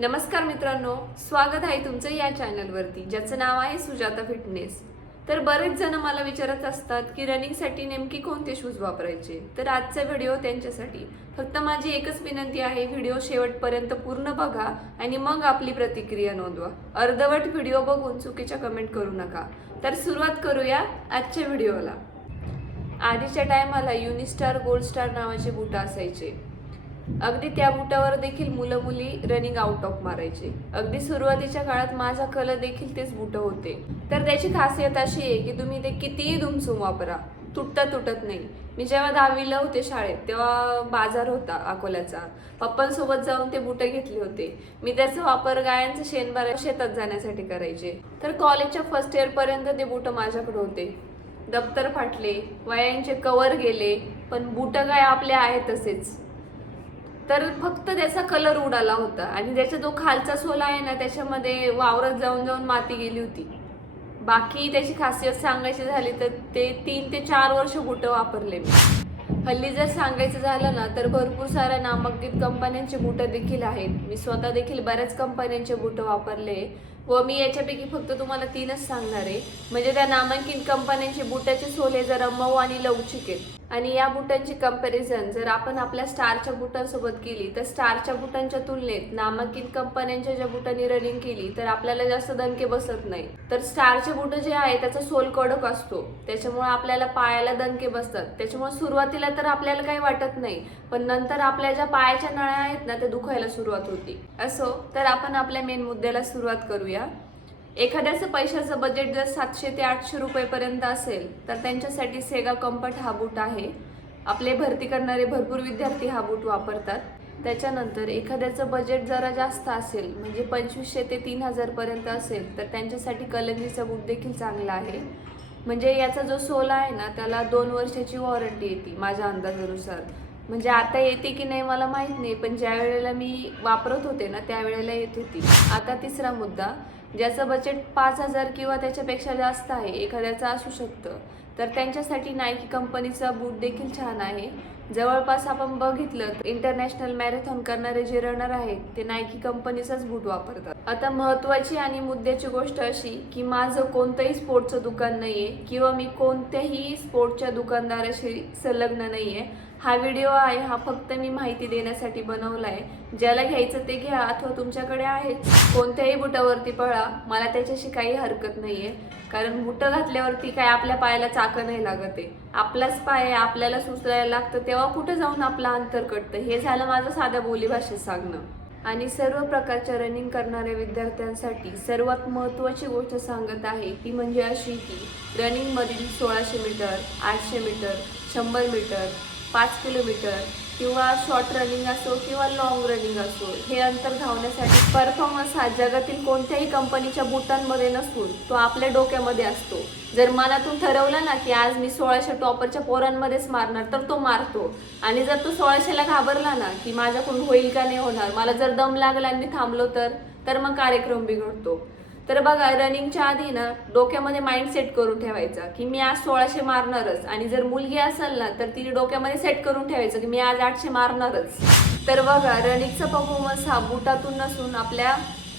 नमस्कार मित्रांनो स्वागत आहे तुमचं या चॅनलवरती ज्याचं नाव आहे सुजाता फिटनेस. तर बरेच जण मला विचारत असतात की रनिंगसाठी नेमकी कोणते शूज वापरायचे? तर आजचा व्हिडिओ त्यांच्यासाठी. फक्त माझी एकच विनंती आहे व्हिडिओ शेवटपर्यंत पूर्ण बघा आणि मग आपली प्रतिक्रिया नोंदवा. अर्धवट व्हिडिओ बघून चुकीच्या कमेंट करू नका. तर सुरुवात करूया आजच्या व्हिडिओला आधीच्या टायमाला युनिस्टार गोल्ड स्टार नावाचे बूट असायचे. अगदी त्या बुटावर देखील मुलं मुली रनिंग आउट ऑफ मारायचे. अगदी सुरुवातीच्या काळात माझा कल देखील तेच बुट होते. तर त्याची खासियत अशी आहे की तुम्ही ते कितीही दुमसून वापरा. तुटता तुटत नाही. मी जेव्हा दहावीला होते शाळेत तेव्हा बाजार होता अकोल्याचा. पप्पांसोबत जाऊन ते बुटं घेतले होते. मी त्याचा वापर गायांचं शेण शेतात जाण्यासाठी करायचे. तर कॉलेजच्या फर्स्ट इयर पर्यंत ते बुटं माझ्याकडे होते. दप्तर फाटले वयांचे कवर गेले पण बुटं काय आपले आहेत तसेच. तर फक्त त्याचा कलर उडाला होता. आणि त्याचा जो खालचा सोला आहे ना त्याच्यामध्ये वावरत जाऊन जाऊन माती गेली होती. बाकी त्याची खासियत सांगायची झाली तर ते तीन ते चार वर्ष बुटं वापरले मी. हल्ली जर सांगायचं झालं ना तर भरपूर साऱ्या नामांकित कंपन्यांचे बुटं देखील आहेत. मी स्वतः देखील बऱ्याच कंपन्यांचे बुटं वापरले. व मी याच्यापैकी फक्त तुम्हाला तीनच सांगणार आहे. म्हणजे त्या नामांकित कंपन्यांचे बुटाचे सोले जरा मऊ आणि लवचिक आहेत. आणि या बुटांची कंपॅरिझन जर आपण आपल्या स्टारच्या बुटांसोबत केली तर स्टारच्या बुटांच्या तुलनेत नामांकित कंपन्यांच्या ज्या बुटांनी रनिंग केली तर आपल्याला जास्त दणके बसत नाही तर स्टारचे बुट जे आहे त्याचा सोल कडक असतो. त्याच्यामुळे आपल्याला पायाला दणके बसतात. त्याच्यामुळे सुरुवातीला तर आपल्याला काही वाटत नाही पण नंतर आपल्या ज्या पायाच्या नळ्या आहेत ना त्या दुखायला सुरुवात होती. असो तर आपण आपल्या मेन मुद्द्याला सुरुवात करूया. एखाद्याचं पैशाचं बजेट जर सातशे ते आठशे रुपयेपर्यंत असेल तर त्यांच्यासाठी सेगा कम्फर्ट हा बूट आहे. आपले भरती करणारे भरपूर विद्यार्थी हा बूट वापरतात. त्याच्यानंतर एखाद्याचं बजेट जरा जास्त असेल म्हणजे पंचवीसशे ते तीन हजारपर्यंत असेल तर त्यांच्यासाठी कलंगीचा बूट देखील चांगला आहे. म्हणजे याचा जो सोला आहे ना त्याला दोन वर्षाची वॉरंटी येते माझ्या अंदाजानुसार. म्हणजे आता येते की नाही मला माहीत नाही पण ज्या वेळेला मी वापरत होते ना त्यावेळेला येत होती. आता तिसरा मुद्दा ज्याचं बजेट पाच हजार किंवा त्याच्यापेक्षा जास्त आहे एखाद्याचं असू शकतं. तर त्यांच्यासाठी नायकी कंपनीचा बूट देखील छान आहे. जवळपास आपण बघितलं इंटरनॅशनल मॅरेथॉन करणारे जे रनर आहेत ते नायकी कंपनीचाच बूट वापरतात. आता महत्वाची आणि मुद्द्याची गोष्ट अशी की माझं कोणतंही स्पोर्टचं दुकान नाहीये किंवा मी कोणत्याही स्पोर्टच्या दुकानदाराशी संलग्न नाहीये. हा व्हिडिओ आहे हा फक्त मी माहिती देण्यासाठी बनवला आहे ज्याला घ्यायचं ते घ्या अथवा तुमच्याकडे आहे. कोणत्याही बुटावरती पळा मला त्याच्याशी काही हरकत नाहीये. कारण बुटं घातल्यावरती काय आपल्या पायाला चाकं नाही लागत आहे. आपलाच पाय आहे, आपल्याला सुचरायला लागतं तेव्हा कुठं जाऊन आपलं अंतर कटतं? हे झालं माझं साध्या बोलीभाषेत सांगणं. आणि सर्व प्रकारच्या रनिंग करणाऱ्या विद्यार्थ्यांसाठी सर्वात महत्त्वाची गोष्ट सांगत आहे ती म्हणजे अशी की रनिंगमधील सोळाशे मीटर आठशे मीटर शंभर मीटर पाच किलोमीटर किंवा शॉर्ट रनिंग असो किंवा लॉंग रनिंग असो हे अंतर धावण्यासाठी परफॉर्मन्स हा जगातील कोणत्याही कंपनीच्या बुटांमध्ये नसून तो आपल्या डोक्यामध्ये असतो. जर मनातून ठरवलं ना की आज मी सोळाशे टॉपरच्या पोरांमध्येच मारणार तर तो मारतो. आणि जर तो सोळाशेला घाबरला ना की माझ्याकडून होईल का नाही होणार मला जर दम लागला आणि मी थांबलो तर तर मग कार्यक्रम बिघडतो. तर बघा रनिंगच्या आधी ना डोक्यामध्ये माइंड सेट करून ठेवायचा की मी आज सोळाशे मारणारच. आणि जर मुलगी असेल ना तर तिने डोक्यामध्ये सेट करून ठेवायचं की मी आज आठशे मारणारच. तर बघा रनिंगचा परफॉर्मन्स हा बुटातून नसून आपल्या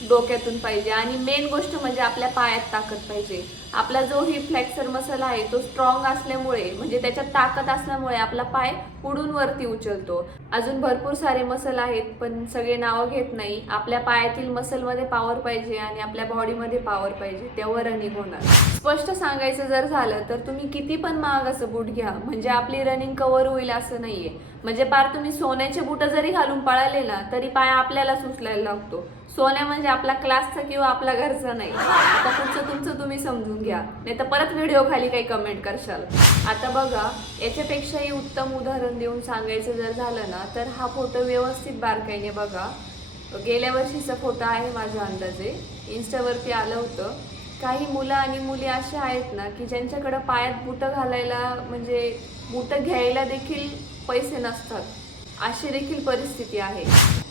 डोक्यातून पाहिजे. आणि मेन गोष्ट म्हणजे आपल्या पायात ताकद पाहिजे. आपला जो ही फ्लेक्सर मसल आहे तो स्ट्रॉंग असल्यामुळे म्हणजे त्याच्यात ताकद असल्यामुळे आपला पाय पुढून वरती उचलतो. अजून भरपूर सारे मसल आहेत पण सगळे नावं घेत नाही. आपल्या पायातील मसलमध्ये पॉवर पाहिजे आणि आपल्या बॉडीमध्ये पॉवर पाहिजे. तेव्हा रनिंग होणार. स्पष्ट सांगायचं जर झालं तर तुम्ही किती पण महाग असं बूट घ्या. म्हणजे आपली रनिंग कव्हर होईल असं नाहीये. म्हणजे पार तुम्ही सोन्याचे बुट जरी घालून पळाले ना तरी पाय आपल्याला सुचलायला लागतो. सोन्या म्हणजे आपला क्लासचा किंवा आपला घरचा नाही. आता पुढचं तुमचं तुम्ही समजून घ्या. नाही तर परत व्हिडिओ खाली काही कमेंट करशाल. आता बघा याच्यापेक्षाही उत्तम उदाहरण देऊन सांगायचं जर झालं ना तर हा फोटो व्यवस्थित बारकाईने बघा. गेल्या वर्षीचा फोटो आहे माझ्या अंदाजे. इन्स्टावरती आलं होतं. काही मुलं आणि मुली अशा आहेत ना की ज्यांच्याकडं पायात बुटं घालायला म्हणजे बुटं घ्यायला देखील पैसे नसतात. अशी देखील परिस्थिती आहे.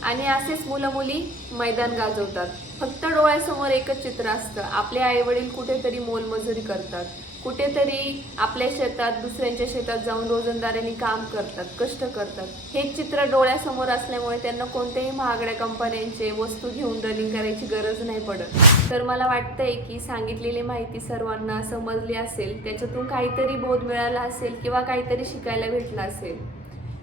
आणि असेच मुलं मुली मैदान गाजवतात. फक्त डोळ्यासमोर एकच चित्र असतं. आपले आई वडील कुठेतरी मोलमजुरी करतात. कुठेतरी आपल्या शेतात दुसऱ्यांच्या शेतात जाऊन रोजंदाऱ्यांनी काम करतात कष्ट करतात. हे चित्र डोळ्यासमोर असल्यामुळे त्यांना कोणत्याही महागड्या कंपन्यांचे वस्तू घेऊन रनिंग करायची गरज नाही पडत. तर मला वाटतंय की सांगितलेली माहिती सर्वांना समजली असेल. त्याच्यातून काहीतरी बोध मिळाला असेल किंवा काहीतरी शिकायला भेटलं असेल.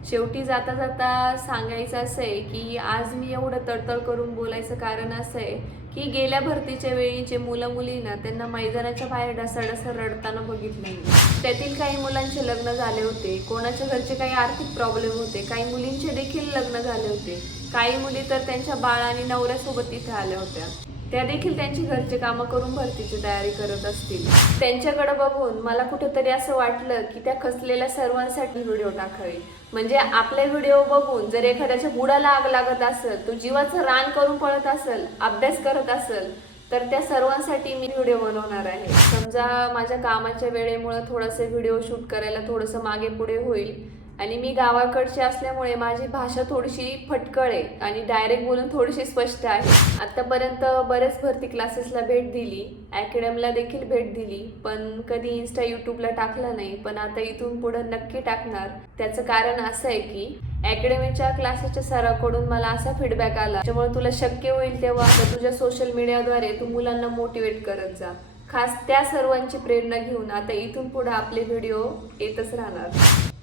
शेवटी जाता जाता सांगायचं असं आहे की आज मी एवढं तडतड करून बोलायचं कारण असं आहे की गेल्या भरतीच्या वेळी जे मुलं मुली ना त्यांना मैदानाच्या बाहेर ढसाढसा रडताना बघितलं नाही त्यातील काही मुलांचे लग्न झाले होते कोणाच्या घरचे काही आर्थिक प्रॉब्लेम होते काही मुलींचे देखील लग्न झाले होते. काही मुली तर त्यांच्या बाळ आणि नवऱ्यासोबत तिथे आल्या होत्या. त्या देखील त्यांची घरचे कामं करून भरतीची तयारी करत असतील. त्यांच्याकडे बघून मला कुठेतरी असं वाटलं की त्या खचलेल्या सर्वांसाठी व्हिडिओ टाकावे म्हणजे आपले व्हिडिओ बघून जर एखाद्याच्या बुडाला आग लागत असेल तो जीवाचं रान करून पळत असेल अभ्यास करत असेल तर त्या सर्वांसाठी मी व्हिडिओ बनवणार आहे. समजा माझ्या कामाच्या वेळेमुळे थोडंसं व्हिडिओ शूट करायला थोडंसं मागे पुढे होईल. आणि मी गावाकडची असल्यामुळे माझी भाषा थोडीशी फटकळ आहे आणि डायरेक्ट बोलून थोडीशी स्पष्ट आहे. आतापर्यंत बरेच भरती क्लासेसला भेट दिली अकॅडमीला देखील भेट दिली पण कधी इन्स्टा यूट्यूबला टाकलं नाही पण आता इथून पुढं नक्की टाकणार. त्याचं कारण असं आहे की अकॅडमीच्या क्लासेसच्या सराकडून मला असा फीडबॅक आला त्यामुळे तुला शक्य होईल तेव्हा आता तुझ्या सोशल मीडियाद्वारे तू मुलांना मोटिवेट करत जा. खास त्या सर्वांची प्रेरणा घेऊन आता इथून पुढे आपले व्हिडिओ येतच राहणार.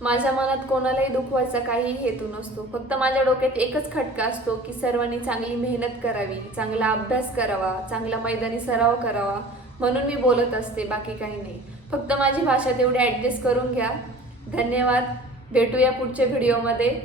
माझ्या मनात कोणालाही दुखवायचा काही हेतू नसतो. फक्त माझ्या डोक्यात एकच खटका असतो की सर्वांनी चांगली मेहनत करावी चांगला अभ्यास करावा चांगला मैदानी सराव करावा म्हणून मी बोलत असते बाकी काही नाही. फक्त माझी भाषा तेवढी ॲडजस्ट करून घ्या. धन्यवाद. भेटूया पुढच्या व्हिडिओमध्ये.